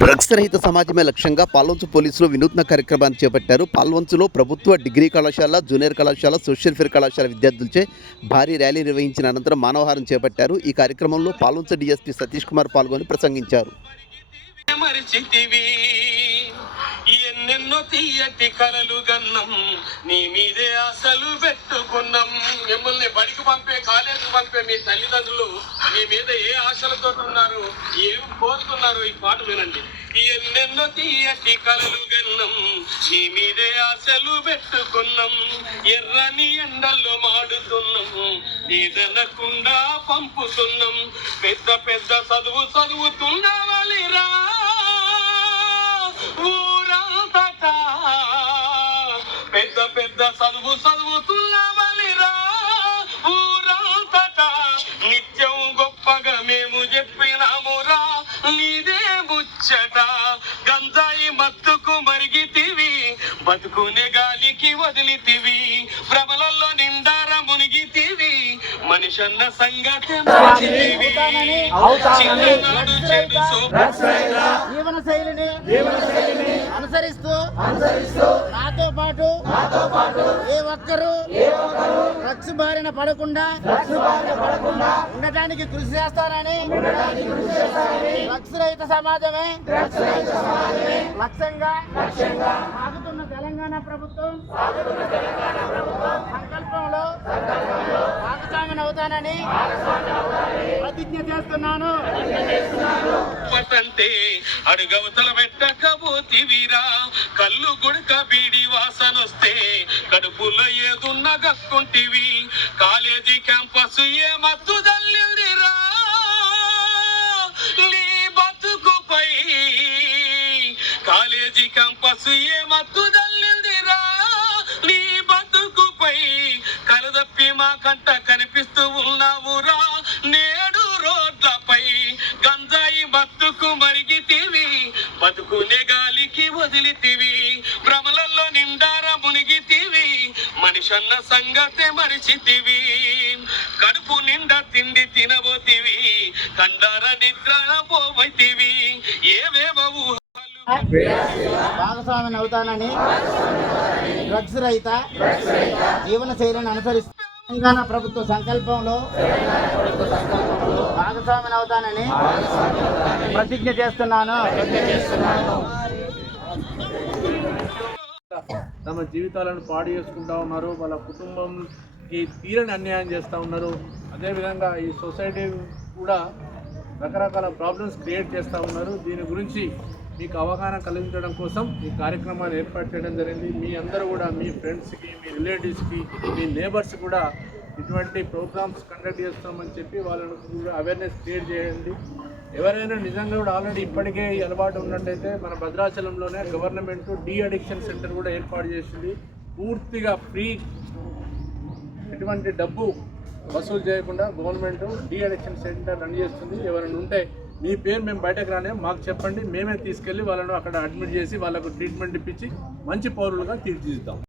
Drugs రహిత సమాజమే లక్ష్యంగా పాల్వంచు పోలీసులు వినూత్న కార్యక్రమాన్ని చేపట్టారు. పాల్వంచులో ప్రభుత్వ డిగ్రీ కళాశాల జూనియర్ కళాశాల సోషల్ ఫేర్ కళాశాల విద్యార్థులచే భారీ ర్యాలీ నిర్వహించిన అనంతరం మానవహారం చేపట్టారు. ఈ కార్యక్రమంలో పాల్వంచు డీఎస్పీ సతీష్ కుమార్ పాల్గొని ప్రసంగించారు. ఎన్నెన్నో తీయటి కలలు గన్నం నీ మీదే ఆశలు పెట్టుకున్నాం. మిమ్మల్ని బడికి పంపే కాలేజీకి పంపే మీ తల్లిదండ్రులు మీ మీద ఏ ఆశలతో ఉన్నారు ఏం కోరుతున్నారు ఈ పాట వినండి. ఎన్నెన్నో తీయటి కలలు గన్నం నీ మీదే ఆశలు పెట్టుకున్నాం. ఎర్రని ఎండల్లో మాడుతున్నాం నీదనకుండా పంపుతున్నాం. పెద్ద పెద్ద చదువు చదువుతున్నావాలిరా ఊరంతటా. పెద్ద పెద్ద చదువు చదువుతున్నావా బతుకునే గాలికి వదిలితివి భ్రమలలో నిండార మునిగితివి మనిషన్న సంగతి జీవన శైలిని అనుసరిస్తూ నాతో పాటు ఏ ఒక్కరు డ్రగ్స్ బారిన పడకుండా ఉండటానికి కృషి చేస్తానని డ్రగ్స్ రహిత సమాజమే లక్ష్యంగా తెలంగాణ ప్రభుత్వం సంకల్పంలో భాగస్వామిని అవుతానని ప్రతిజ్ఞ చేస్తున్నాను. పట్టంతే అడుగవతల పెట్టకపోతివిరా కళ్ళు గుడక బీడి వాసనొస్తే కడుపులో ఏదున్న గక్కుంటివి. కాలేజీ క్యాంపస్ ఏ మత్తుదా కాలేజీ క్యాంపస్ ఏ మత్తు జల్లిందిరా? నీ బతుకుపై కలదప్పి మా కంట కనిపిస్తూ ఉన్నావురా. నేడు రోడ్లపై గంజాయి బతుకు మరిగితివి. బతుకునే గాలికి వదిలితివి. భ్రమలలో నిండార మునిగితివి. మనిషన్న సంగతే మరిచితివి. కడుపు నిండా తిండి తినబోతివి. కండార నిద్ర పోవైతివి భాగస్వామిని అవుతానని డ్రగ్స్ రహిత జీవన శైలిని అనుసరిస్తూ తెలంగాణ ప్రభుత్వ సంకల్పంలో భాగస్వామిని అవుతానని ప్రతిజ్ఞ చేస్తున్నాను. తమ జీవితాలను పాడు చేసుకుంటా ఉన్నారు. వాళ్ళ కుటుంబంకి తీరని అన్యాయం చేస్తూ ఉన్నారు. అదేవిధంగా ఈ సొసైటీ కూడా రకరకాల ప్రాబ్లమ్స్ క్రియేట్ చేస్తూ ఉన్నారు. దీని గురించి మీకు అవగాహన కలిగించడం కోసం ఈ కార్యక్రమాన్ని ఏర్పాటు చేయడం జరిగింది. మీ అందరూ కూడా మీ ఫ్రెండ్స్కి మీ రిలేటివ్స్కి మీ నేబర్స్ కూడా ఇటువంటి ప్రోగ్రామ్స్ కండక్ట్ చేస్తామని చెప్పి వాళ్ళను కూడా అవేర్నెస్ క్రియేట్ చేయండి. ఎవరైనా నిజంగా కూడా ఆల్రెడీ ఇప్పటికే ఈ అలవాటు ఉన్నట్టయితే మన భద్రాచలంలోనే గవర్నమెంట్ డీ అడిక్షన్ సెంటర్ కూడా ఏర్పాటు చేసింది. పూర్తిగా ఫ్రీ ఎటువంటి డబ్బు వసూలు చేయకుండా government de addiction centre run చేస్తుంది. ఎవరైనా ఉంటే మీ పేరు మేము బయటకు రానే మాకు చెప్పండి మేమే తీసుకెళ్ళి వాళ్ళను అక్కడ అడ్మిట్ చేసి వాళ్ళకు ట్రీట్మెంట్ ఇప్పించి మంచి పౌరులుగా తీర్చిదిద్దాం.